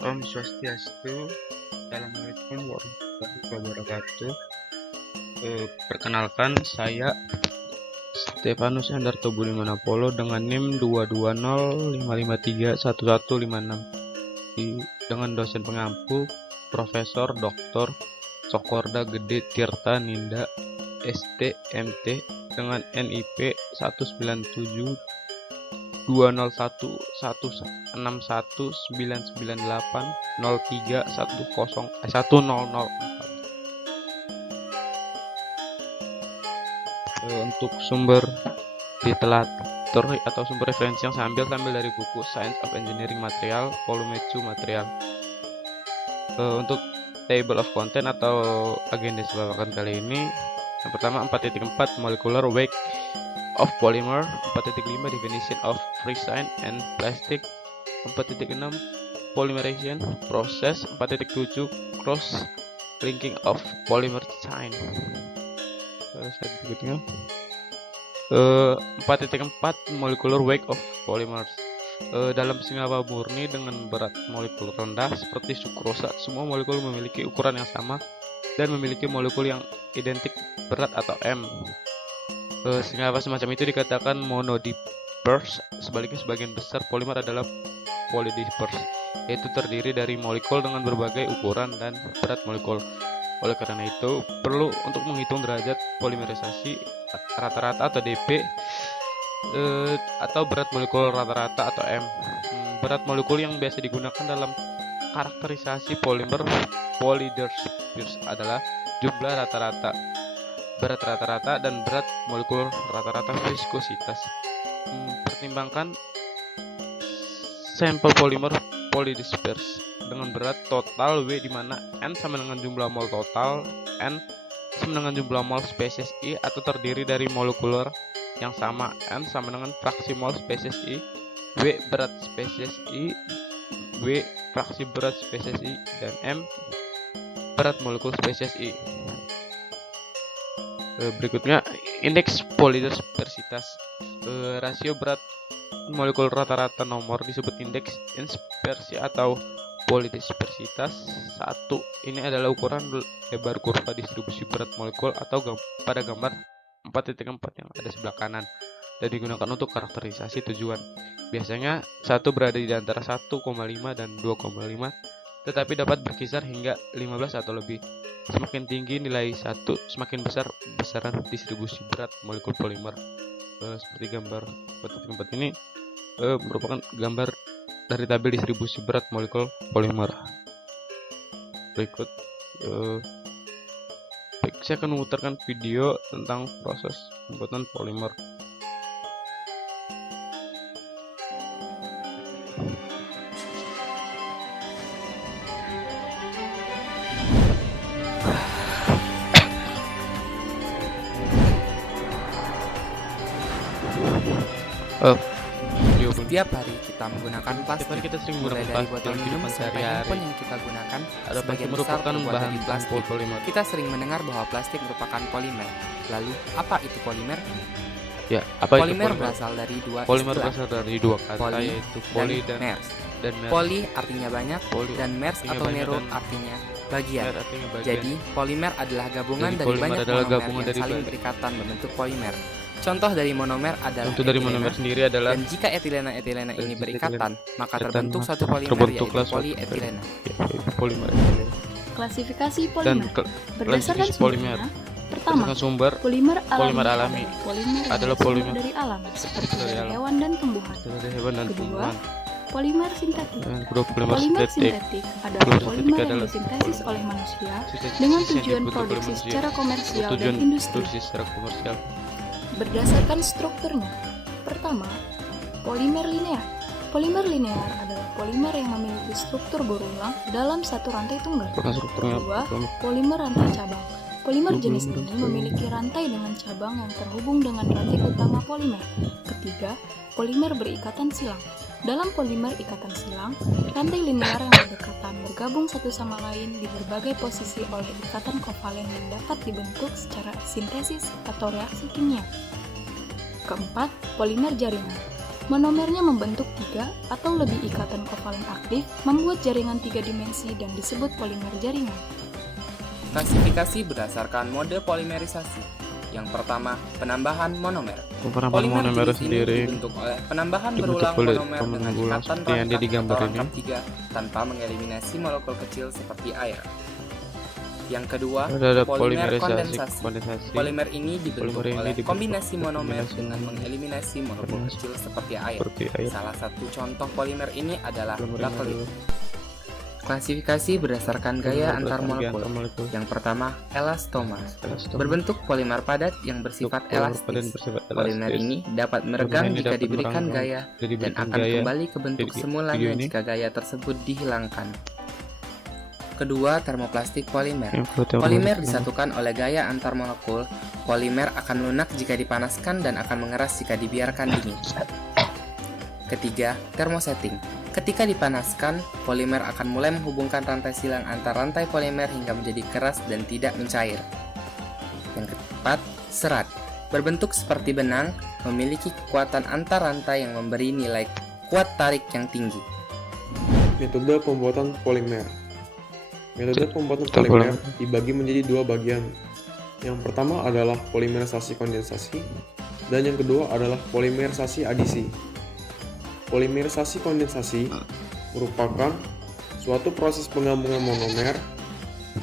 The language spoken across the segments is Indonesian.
Om Swastiastu, Assalamualaikum warahmatullahi wabarakatuh. Perkenalkan, saya Stefanus Hendarto Budi Manapolo dengan NIM 22055311156 dengan dosen pengampu Profesor Dr. Sokorda Gede Tirta Ninda ST MT dengan NIP 19210619199803104. Untuk sumber literatur atau sumber referensi yang saya ambil dari buku Science of Engineering Material volume 2 material. Untuk table of content atau agenda sebagian kali ini, yang pertama 4.4 molecular weight of polymer, 4.5 definition of resin and plastic, 4.6 polymerization process, 4.7 cross linking of polymer chain. Slide berikutnya 4.4 molecular weight of polymers. Dalam senyawa murni dengan berat molekul rendah seperti sukrosa, semua molekul memiliki ukuran yang sama dan memiliki molekul yang identik berat atau M. Senyawa semacam itu dikatakan monodisperse. Sebaliknya, sebagian besar polimer adalah polydisperse, yaitu terdiri dari molekul dengan berbagai ukuran dan berat molekul. Oleh karena itu, perlu untuk menghitung derajat polimerisasi rata-rata atau dP atau berat molekul rata-rata atau M. Berat molekul yang biasa digunakan dalam karakterisasi polimer polydisperse adalah jumlah rata-rata, berat rata-rata, dan berat molekul rata-rata viskositas. Pertimbangkan sampel polimer polydisperse dengan berat total W, di mana N sama dengan jumlah mol total, N sama dengan jumlah mol spesies I atau terdiri dari molekuler yang sama, N sama dengan fraksi mol spesies I, W berat spesies I, W fraksi berat spesies I, dan M berat molekul spesies I. Berikutnya indeks polydispersitas. Rasio berat molekul rata-rata nomor disebut indeks dispersi atau polydispersitas 1. Ini adalah ukuran lebar kurva distribusi berat molekul atau pada gambar 4.4 yang ada sebelah kanan, dan digunakan untuk karakterisasi tujuan. Biasanya 1 berada di antara 1,5 dan 2,5, tetapi dapat berkisar hingga 15 atau lebih. Semakin tinggi nilai 1, semakin besar besaran distribusi berat molekul polimer. Seperti gambar 4.4 ini merupakan gambar dari tabel distribusi berat molekul polimer. Berikut saya akan memutarkan video tentang proses pembuatan polimer. Setiap hari kita menggunakan plastik, mulai dari botol minum sampai handphone yang kita gunakan, sebagian besar terbuat dari plastik. Kita sering mendengar bahwa plastik merupakan polimer. Lalu, apa itu polimer? Ya, polimer berasal dari dua kata, poly yaitu poly dan mers. Poly artinya banyak, dan mers atau mero artinya bagian. Jadi, polimer adalah gabungan dari banyak monomer yang saling berikatan membentuk polimer. Contoh dari monomer adalah monomer sendiri adalah, dan jika etilena ini berikatan, maka terbentuk suatu polimer, yaitu polyetilena. Polimer. Klasifikasi polimer berdasarkan sumbernya. Pertama, sumber polimer alami adalah polimer dari alam seperti dari hewan dan tumbuhan. Kedua, polimer sintetik. Polimer sintetik adalah polimer yang disintesis oleh manusia dengan tujuan produksi secara komersial dan industri. Berdasarkan strukturnya. Pertama, polimer linear. Polimer linear adalah polimer yang memiliki struktur berulang dalam satu rantai tunggal. Kedua, polimer rantai cabang. Polimer jenis ini memiliki rantai dengan cabang yang terhubung dengan rantai utama polimer. Ketiga, polimer berikatan silang. Dalam polimer ikatan silang, rantai linear yang berdekatan bergabung satu sama lain di berbagai posisi oleh ikatan kovalen yang dapat dibentuk secara sintesis atau reaksi kimia. Keempat, polimer jaringan. Monomernya membentuk 3 atau lebih ikatan kovalen aktif, membuat jaringan 3 dimensi dan disebut polimer jaringan. Klasifikasi berdasarkan mode polimerisasi. Yang pertama, penambahan monomer. Polimer monomer jenis ini sendiri dibentuk oleh penambahan dibentuk berulang oleh monomer dengan berulang ikatan seperti yang ada di rangkap gambar atau ini. rangkap 3 tanpa mengeliminasi molekul kecil seperti air. Yang kedua, Ada polimer polimerisasi. kondensasi. Polimer ini dibentuk Polimer ini oleh dibentuk kombinasi oleh monomer kombinasi dengan mengeliminasi molekul kombinasi kecil seperti air. seperti air. Salah satu contoh polimer ini adalah Polimer ini bakelit. adalah Klasifikasi berdasarkan gaya antar molekul. molekul. Yang pertama, elastoma. Elastom. Berbentuk polimer padat yang bersifat Polimer padat elastis. bersifat Polimer elastis. ini dapat meregang ini jika dapat diberikan meregang gaya jika dan diberikan akan gaya. kembali ke bentuk Jadi, semulanya video ini. jika gaya tersebut dihilangkan. Kedua, termoplastik polimer. Yang kedua, Polimer disatukan oleh gaya antar molekul. Polimer akan lunak jika dipanaskan dan akan mengeras jika dibiarkan dingin. Ketiga, termosetting. Ketika dipanaskan, polimer akan mulai menghubungkan rantai silang antar rantai polimer hingga menjadi keras dan tidak mencair. Yang keempat, serat. Berbentuk seperti benang, memiliki kekuatan antar rantai yang memberi nilai kuat tarik yang tinggi. Metode pembuatan polimer. Metode pembuatan polimer dibagi menjadi dua bagian. Yang pertama adalah polimerisasi kondensasi, dan yang kedua adalah polimerisasi adisi. Polimerisasi kondensasi merupakan suatu proses penggabungan monomer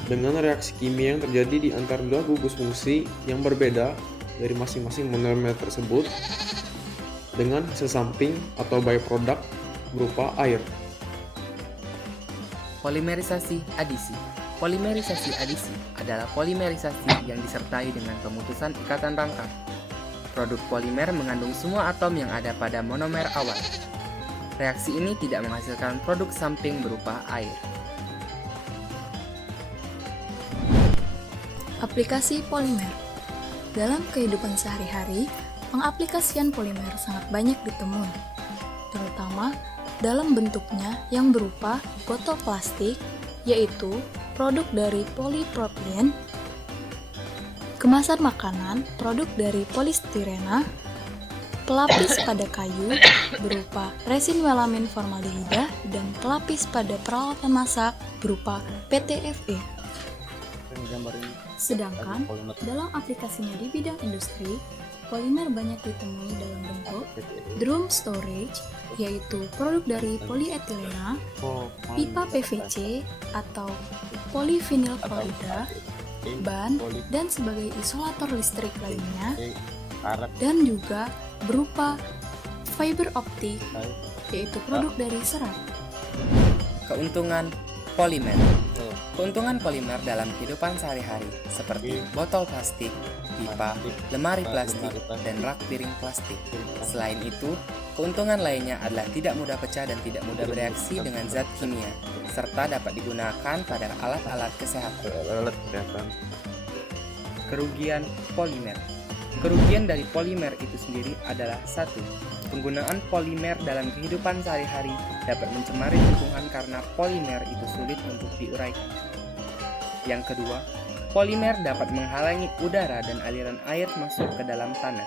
dengan reaksi kimia yang terjadi di antara dua gugus fungsi yang berbeda dari masing-masing monomer tersebut dengan hasil samping atau byproduct berupa air. Polimerisasi adisi. Polimerisasi adisi adalah polimerisasi yang disertai dengan pemutusan ikatan rangkap. Produk polimer mengandung semua atom yang ada pada monomer awal. Reaksi ini tidak menghasilkan produk samping berupa air. Aplikasi polimer. Dalam kehidupan sehari-hari, pengaplikasian polimer sangat banyak ditemui, terutama dalam bentuknya yang berupa botol plastik, yaitu produk dari polipropilен, kemasan makanan, produk dari polistirena, pelapis pada kayu berupa resin melamin formaldehida, dan pelapis pada peralatan masak berupa PTFE. Sedangkan dalam aplikasinya di bidang industri, polimer banyak ditemui dalam bentuk drum storage, yaitu produk dari polietilena, pipa PVC atau polivinil klorida, ban, dan sebagai isolator listrik lainnya, dan juga berupa fiber optik, yaitu produk dari serat. Keuntungan polimer. Keuntungan polimer dalam kehidupan sehari-hari seperti botol plastik, pipa, lemari plastik, dan rak piring plastik. Selain itu, keuntungan lainnya adalah tidak mudah pecah dan tidak mudah bereaksi dengan zat kimia, serta dapat digunakan pada alat-alat kesehatan. Kerugian polimer. Kerugian dari polimer itu sendiri adalah 1. Penggunaan polimer dalam kehidupan sehari-hari dapat mencemari lingkungan karena polimer itu sulit untuk diuraikan. Yang kedua, polimer dapat menghalangi udara dan aliran air masuk ke dalam tanah.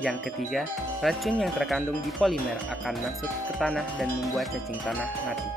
Yang ketiga, racun yang terkandung di polimer akan masuk ke tanah dan membuat cacing tanah mati.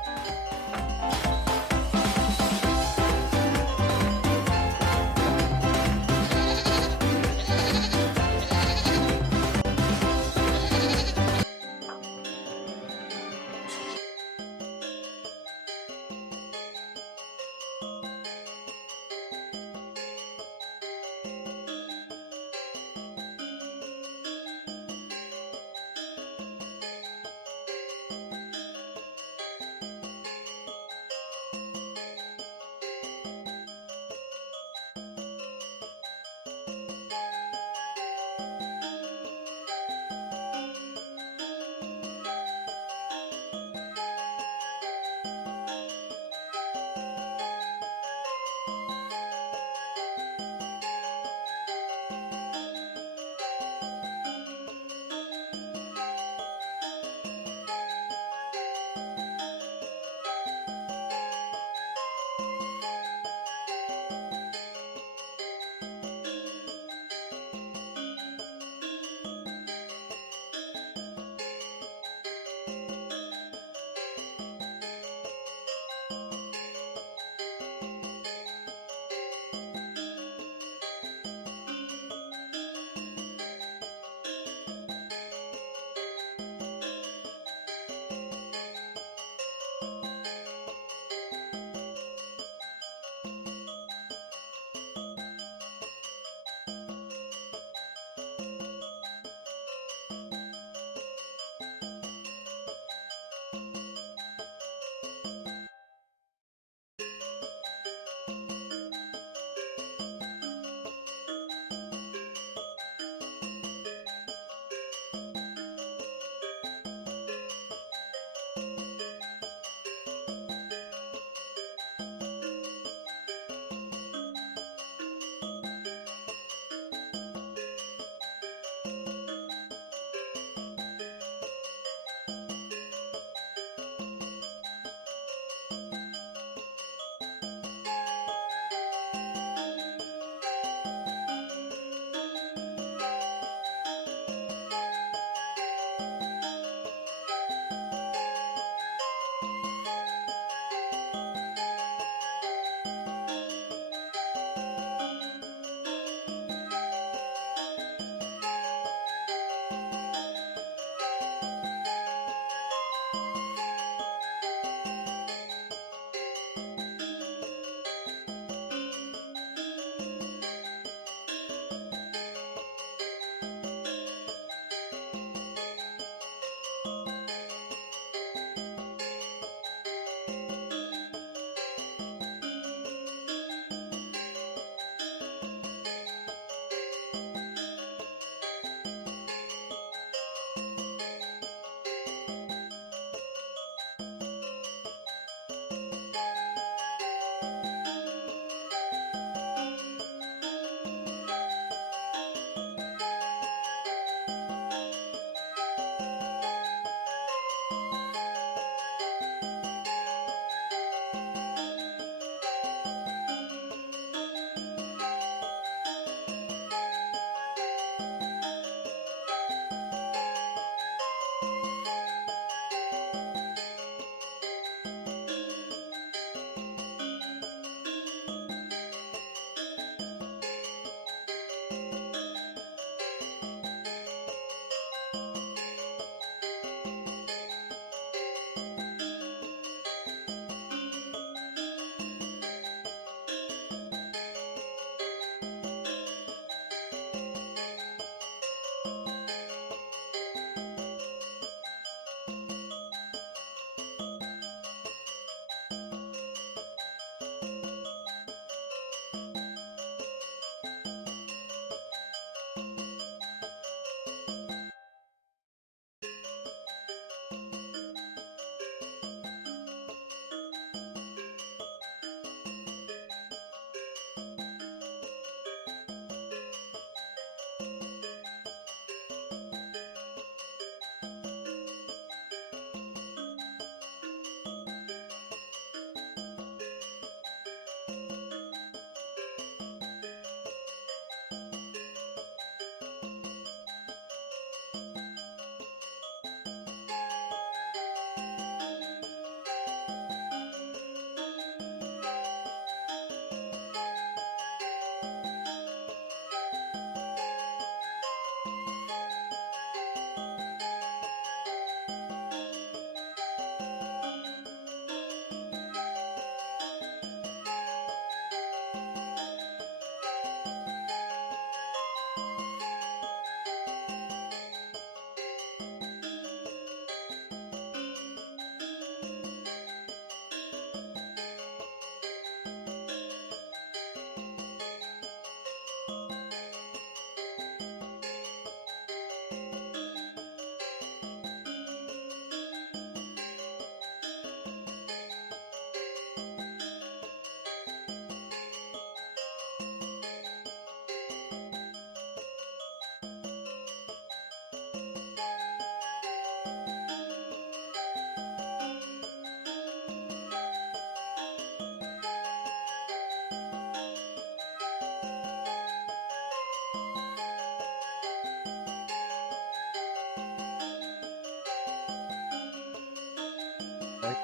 baik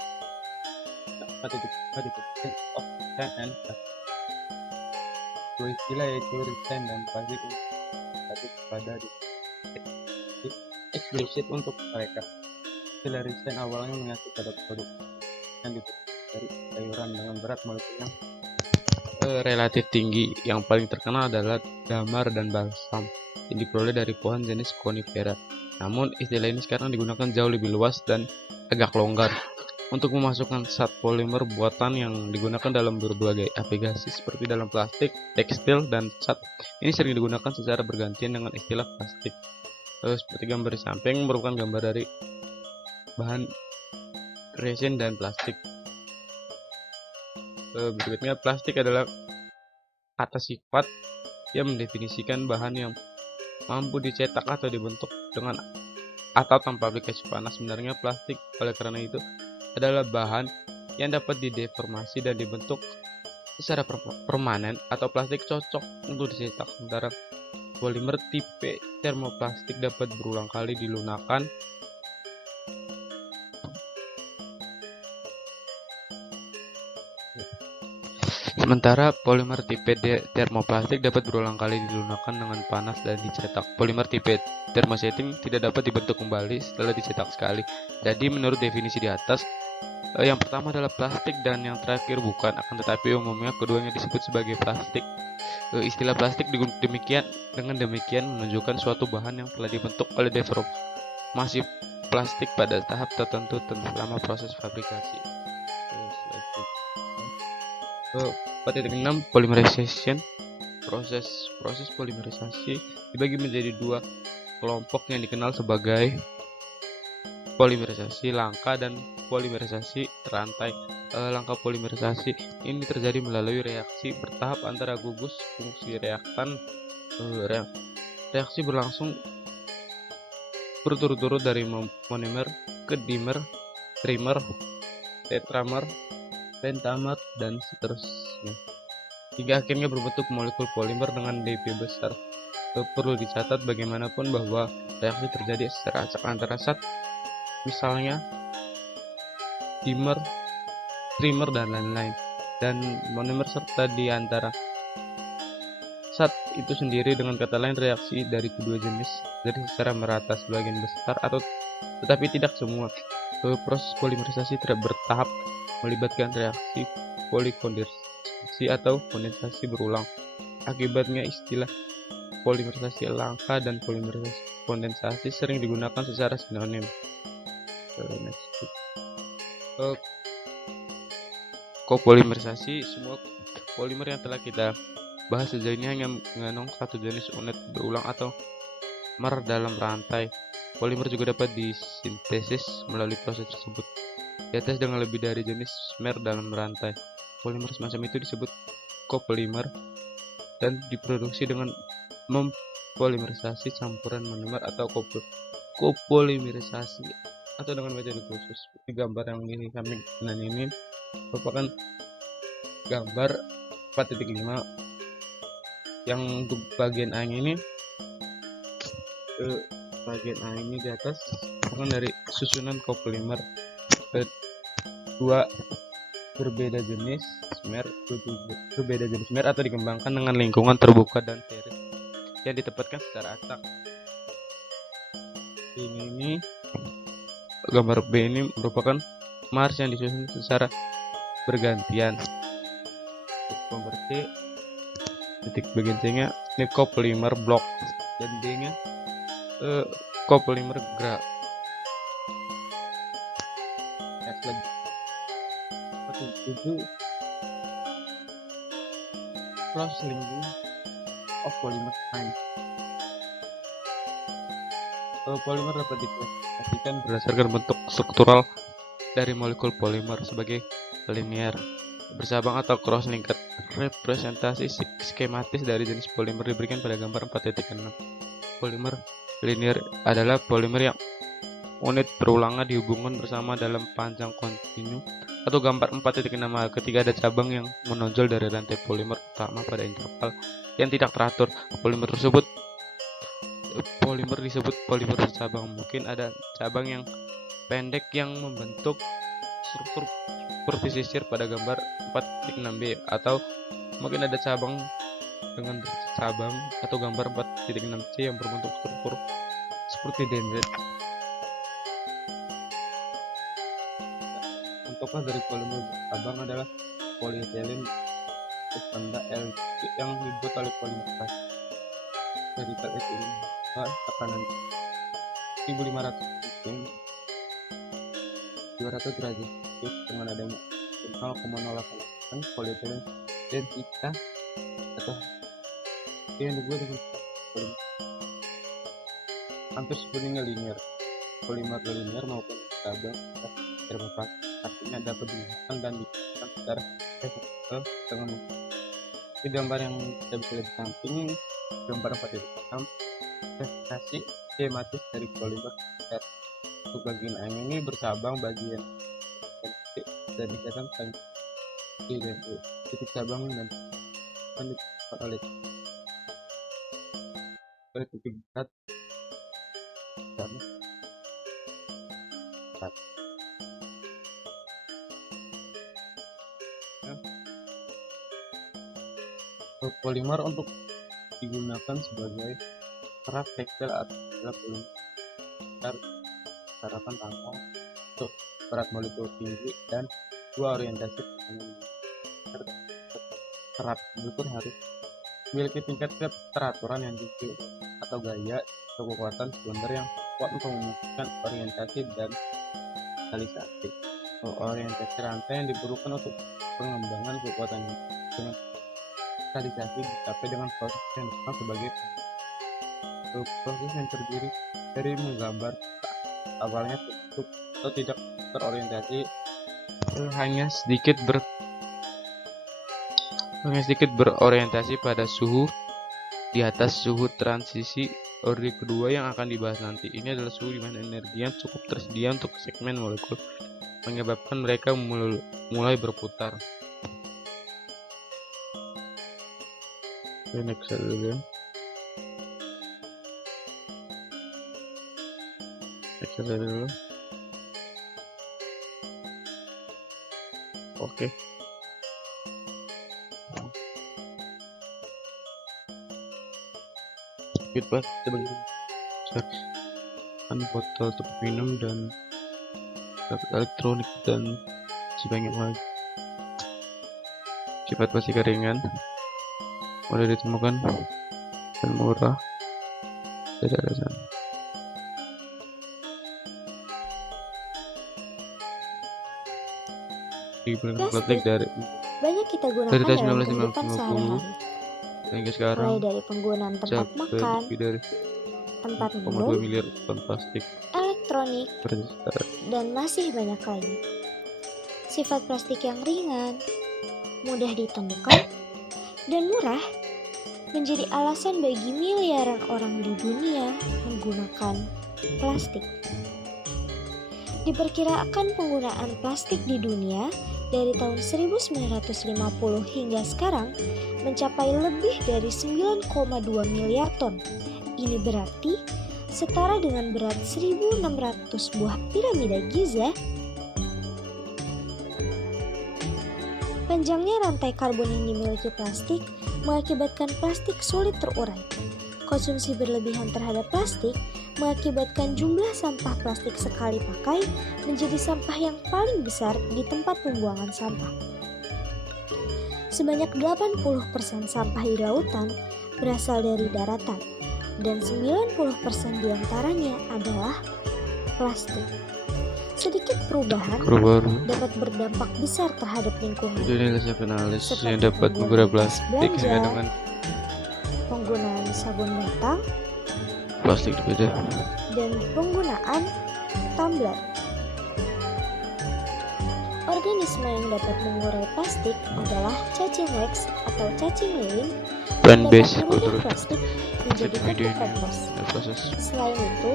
pada detection of resistance and plastik. Dua istilah yaitu resistance dan plastik satu pada eksplisit untuk mereka. Istilah resistance awalnya mengacu pada produk yang diproduksi dari sayuran dengan berat molekul yang relatif tinggi. Yang paling terkenal adalah damar dan balsam yang diperoleh dari pohon jenis conifera. Namun istilah ini sekarang digunakan jauh lebih luas dan agak longgar untuk memasukkan zat polimer buatan yang digunakan dalam berbagai aplikasi seperti dalam plastik, tekstil, dan cat. Ini sering digunakan secara bergantian dengan istilah plastik. Seperti gambar di samping merupakan gambar dari bahan resin dan plastik. Berikutnya, plastik adalah kata sifat yang mendefinisikan bahan yang mampu dicetak atau dibentuk dengan atau tanpa aplikasi panas. Sebenarnya plastik oleh karena itu adalah bahan yang dapat dideformasi dan dibentuk secara permanen, atau plastik cocok untuk dicetak. Sementara polimer tipe termoplastik dapat berulang kali dilunakan dengan panas dan dicetak. Polimer tipe thermosetting tidak dapat dibentuk kembali setelah dicetak sekali. Jadi menurut definisi di atas, yang pertama adalah plastik dan yang terakhir bukan, akan tetapi umumnya keduanya disebut sebagai plastik. Istilah plastik dengan demikian menunjukkan suatu bahan yang telah dibentuk oleh deformasi plastik pada tahap tertentu selama proses fabrikasi. 4.6 Polymerization. Proses polimerisasi dibagi menjadi dua kelompok yang dikenal sebagai polimerisasi langka dan polimerisasi rantai. Langka polimerisasi ini terjadi melalui reaksi bertahap antara gugus fungsi reaktan. Reaksi berlangsung berturut-turut dari monomer ke dimer, trimer, tetramer, pentamer, dan seterusnya, hingga akhirnya berbentuk molekul polimer dengan dp besar. Perlu dicatat bagaimanapun bahwa reaksi terjadi secara acak antara zat, misalnya dimer, trimer, dan lain-lain, dan monomer serta di antara zat itu sendiri. Dengan kata lain, reaksi dari kedua jenis terjadi secara merata sebagian besar atau tetapi tidak semua. Proses polimerisasi tidak bertahap melibatkan reaksi polikondensasi atau kondensasi berulang. Akibatnya istilah polimerisasi langka dan polimerisasi kondensasi sering digunakan secara sinonim. Kopolimerisasi. Semua polimer yang telah kita bahas sejauh ini hanya mengandung satu jenis unit berulang atau mer dalam rantai. Polimer juga dapat disintesis melalui proses tersebut di atas dengan lebih dari jenis mer dalam rantai. Polimer semacam itu disebut copolimer dan diproduksi dengan mempolimerisasi campuran monomer atau copolimerisasi atau dengan metode khusus. Seperti gambar yang ini samping kanan ini merupakan gambar 4.5 yang untuk bagian A ini di atas bukan dari susunan copolimer dua berbeda jenis mer atau dikembangkan dengan lingkungan terbuka dan steril yang ditempatkan secara acak. Ini gambar B ini merupakan Mars yang disusun secara bergantian. Gambar C, titik bagian C-nya ini copolymer block dan D-nya copolymer gra. Itu cross-linking of polymer time. Polimer dapat diklasifikasikan berdasarkan bentuk struktural dari molekul polimer sebagai linear, bersabang atau cross-linked. Representasi skematis dari jenis polimer diberikan pada gambar 4.6. Polimer linear adalah polimer yang unit berulangan dihubungkan bersama dalam panjang kontinu, atau gambar 4.6 ketika ada cabang yang menonjol dari rantai polimer utama pada interval yang tidak teratur. Polimer disebut polimer bercabang. Mungkin ada cabang yang pendek yang membentuk struktur bersisir pada gambar 4.6b, atau mungkin ada cabang dengan cabang atau gambar 4.6c yang berbentuk struktur seperti dendrit. Contohnya dari polimer bercabang adalah polyethylene tanda LC yang dibuat oleh polimer plastik dari ethylene tekanan 1500 200 derajat dengan adanya 0,08 polyethylene densitas atau yang dibuat dengan polimer hampir sepenuhnya linear. Polimer linear maupun cabang terbatas artinya dapat digunakan dan digunakan secara efektif dengan di gambar yang kita bisa lihat di samping, gambar 4.6 presentasi skematis dari polimer. Untuk bagian A ini bercabang, bagian dan ikatan dan titik cabang dan oleh titik berat dan polimer untuk digunakan sebagai kerak tekstil adalah polimer harapan tampang untuk berat molekul tinggi dan dua orientasi serat itu harus memiliki tingkat keteraturan yang tinggi atau gaya atau kekuatan silinder yang kuat untuk memutuskan orientasi dan stabilisasi. Orientasi rantai yang diperlukan untuk pengembangan kekuatan dengan stabilisasi dicapai dengan proses yang dikenal sebagai proses yang terdiri dari menggambar awalnya tertutup atau tidak terorientasi hanya sedikit berorientasi pada suhu di atas suhu transisi orde kedua yang akan dibahas nanti. Ini adalah suhu di mana energi yang cukup tersedia untuk segmen molekul menyebabkan mereka mulai berputar. Next dulu. Oke. Kita sebagai botol untuk minum dan elektronik dan sebanyak lagi. Sifat plastik ringan, mudah ditemukan dan murah. Tidak ada sana. Plastik dari banyak kita gunakan dalam kehidupan 1950 sehari-hari, hingga sekarang mulai dari penggunaan tempat makan, lebih dari tempat 1,2 minum, miliar ton plastik elektronik, bersejarah. dan masih banyak lagi. Sifat plastik yang ringan, mudah ditemukan, dan murah menjadi alasan bagi miliaran orang di dunia menggunakan plastik. Diperkirakan penggunaan plastik di dunia dari tahun 1950 hingga sekarang mencapai lebih dari 9,2 miliar ton. Ini berarti setara dengan berat 1.600 buah piramida Giza. Panjangnya rantai karbon yang dimiliki plastik mengakibatkan plastik sulit terurai. Konsumsi berlebihan terhadap plastik mengakibatkan jumlah sampah plastik sekali pakai menjadi sampah yang paling besar di tempat pembuangan sampah. Sebanyak 80% sampah di lautan berasal dari daratan, dan 90% diantaranya adalah plastik. Sedikit perubahan dapat berdampak besar terhadap lingkungan. Yang dapat menggunakan plastik dengan penggunaan sabun batang, plastik beda, dan penggunaan tumbler. Organisme yang dapat mengurai plastik adalah cacing wax atau cacing lilin yang dapat mengubah plastik menjadi bentuk kompos. Selain itu,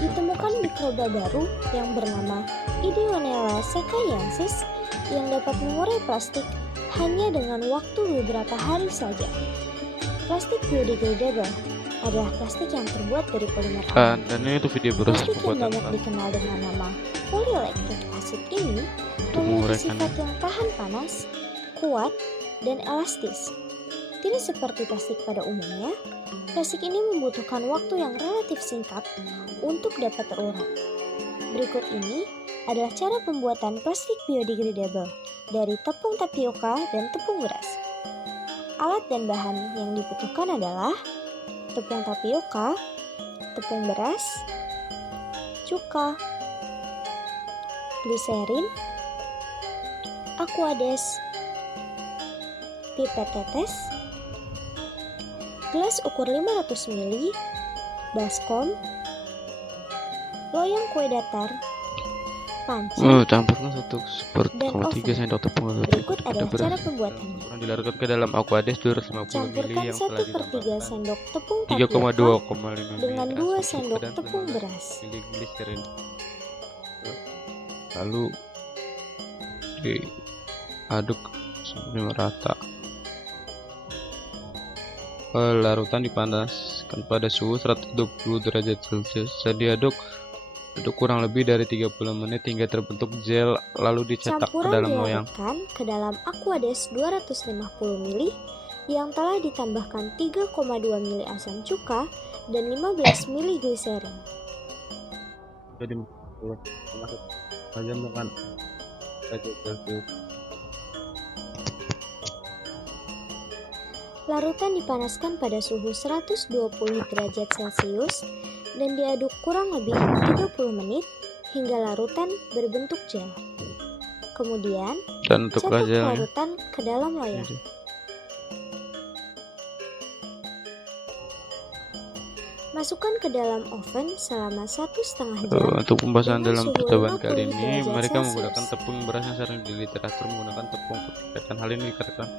ditemukan mikroba baru yang bernama Ideonella sakaiensis yang dapat mengurai plastik hanya dengan waktu beberapa hari saja. Plastik biodegradable adalah plastik yang terbuat dari polimer. Dan ini itu video plastik yang banyak dikenal dengan nama Polylactic acid ini memiliki sifat yang tahan panas, kuat, dan elastis. Tidak seperti plastik pada umumnya, plastik ini membutuhkan waktu yang relatif singkat untuk dapat terurai. Berikut ini adalah cara pembuatan plastik biodegradable dari tepung tapioka dan tepung beras. Alat dan bahan yang dibutuhkan adalah tepung tapioka, tepung beras, cuka, gliserin, aquades, pipet tetes, gelas ukur 500 ml, baskom, loyang kue datar, panci, campurkan 1/3 sendok tepung berikut adalah cara pembuatannya. Dilarutkan ke dalam aquades 250 ml Campurkan yang telah 1/3 ditambahkan sendok tepung 3,2,5 tapioka dengan ml 2 asam sendok dan tepung 15 beras. ml gliserin. Lalu diaduk sampai merata. Larutan dipanaskan pada suhu 120 derajat Celcius. Diaduk kurang lebih dari 30 menit hingga terbentuk gel, lalu dicetak ke Campuran dalam loyang. dilarutkan ke dalam aquades 250 ml yang telah ditambahkan 3,2 ml asam cuka dan 15 ml gliserin. Jadi masuk aja makan derajat Celcius. Larutan dipanaskan pada suhu 120 derajat Celcius dan diaduk kurang lebih 30 menit hingga larutan berbentuk gel. Kemudian, Dan untuk cetak gelnya, larutan ke dalam loyang. Masukkan ke dalam oven selama 1,5 jam. untuk pembahasan dengan dalam suhu percobaan 50 kali ini, derajat mereka Celcius. menggunakan tepung beras yang sering di literatur menggunakan tepung putih. Hal ini dikatakan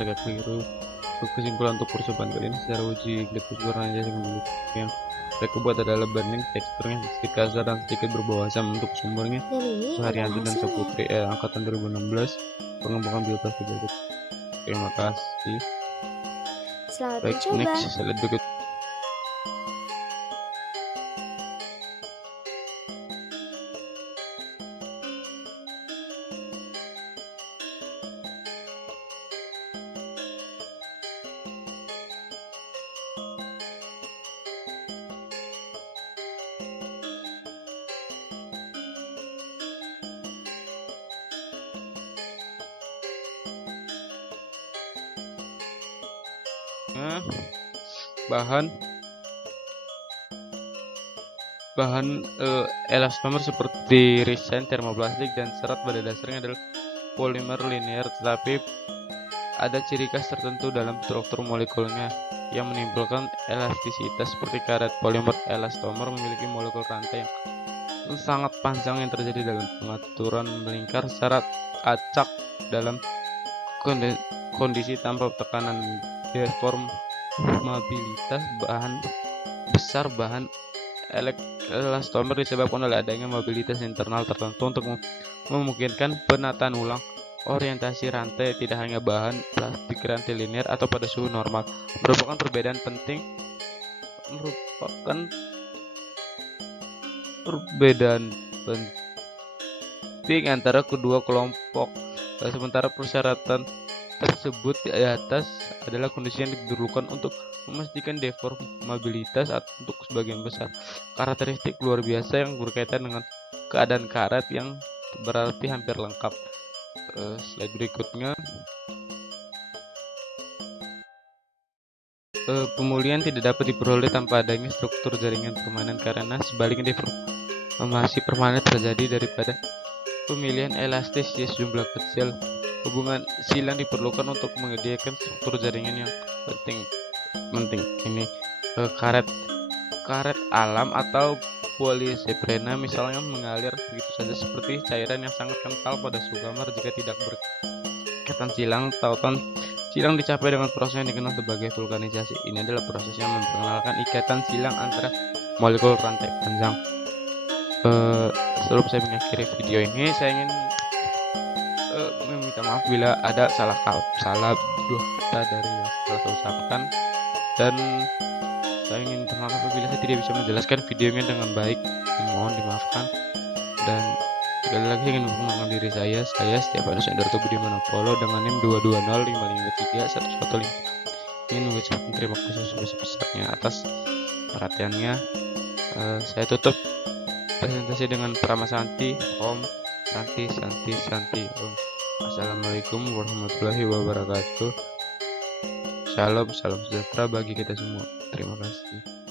mereka keliru. Kesimpulan untuk percobaan kali ini, secara uji glucose warnanya yang mereka buat adalah banding teksturnya sedikit kasar dan sedikit berbau asam. Untuk sumbernya Dan ini adalah Haryanto dan hasilnya. Saputri angkatan 2016, pengembangan bioplastik. Terima kasih. Selamat Baik, mencoba. next slide berikut. bahan elastomer seperti resin, termoplastik, dan serat pada dasarnya adalah polimer linear, tetapi ada ciri khas tertentu dalam struktur molekulnya yang menimbulkan elastisitas. Seperti karet, polimer elastomer memiliki molekul rantai yang sangat panjang yang terjadi dalam pengaturan melingkar secara acak dalam kondisi tanpa tekanan. Deformabilitas bahan elastomer disebabkan oleh adanya mobilitas internal tertentu untuk memungkinkan penataan ulang orientasi rantai. Tidak hanya bahan plastik rantai linear atau pada suhu normal merupakan perbedaan penting antara kedua kelompok. Sementara persyaratan tersebut di atas adalah kondisi yang diperlukan untuk memastikan deformabilitas untuk sebagian besar karakteristik luar biasa yang berkaitan dengan keadaan karet yang berarti hampir lengkap. Slide berikutnya. Pemulihan tidak dapat diperoleh tanpa adanya struktur jaringan permanen, karena sebaliknya deformasi permanen terjadi daripada pemilihan elastis di sejumlah kecil. Hubungan silang diperlukan untuk menyediakan struktur jaringan yang penting. Ini karet alam atau polyisoprena misalnya mengalir begitu saja seperti cairan yang sangat kental pada suhu kamar jika tidak berikatan silang. Tautan silang dicapai dengan proses yang dikenal sebagai vulkanisasi. Ini adalah proses yang memperkenalkan ikatan silang antara molekul rantai panjang. Sebelum saya mengakhiri video ini, saya ingin meminta maaf bila ada salah dua kata dari yang telah saya ucapkan, dan saya ingin minta maaf apabila saya tidak bisa menjelaskan videonya dengan baik. Mohon dimaafkan. Dan sekali lagi ingin memperkenalkan diri saya Stefan Sendarto Budi Manapolo dengan NIM 220553115. Ingin mengucapkan terima kasih sebesar-besarnya atas perhatiannya. Saya tutup presentasi dengan Prama Santi, Om Santi Om. Assalamualaikum warahmatullahi wabarakatuh. Salam sejahtera bagi kita semua. Terima kasih.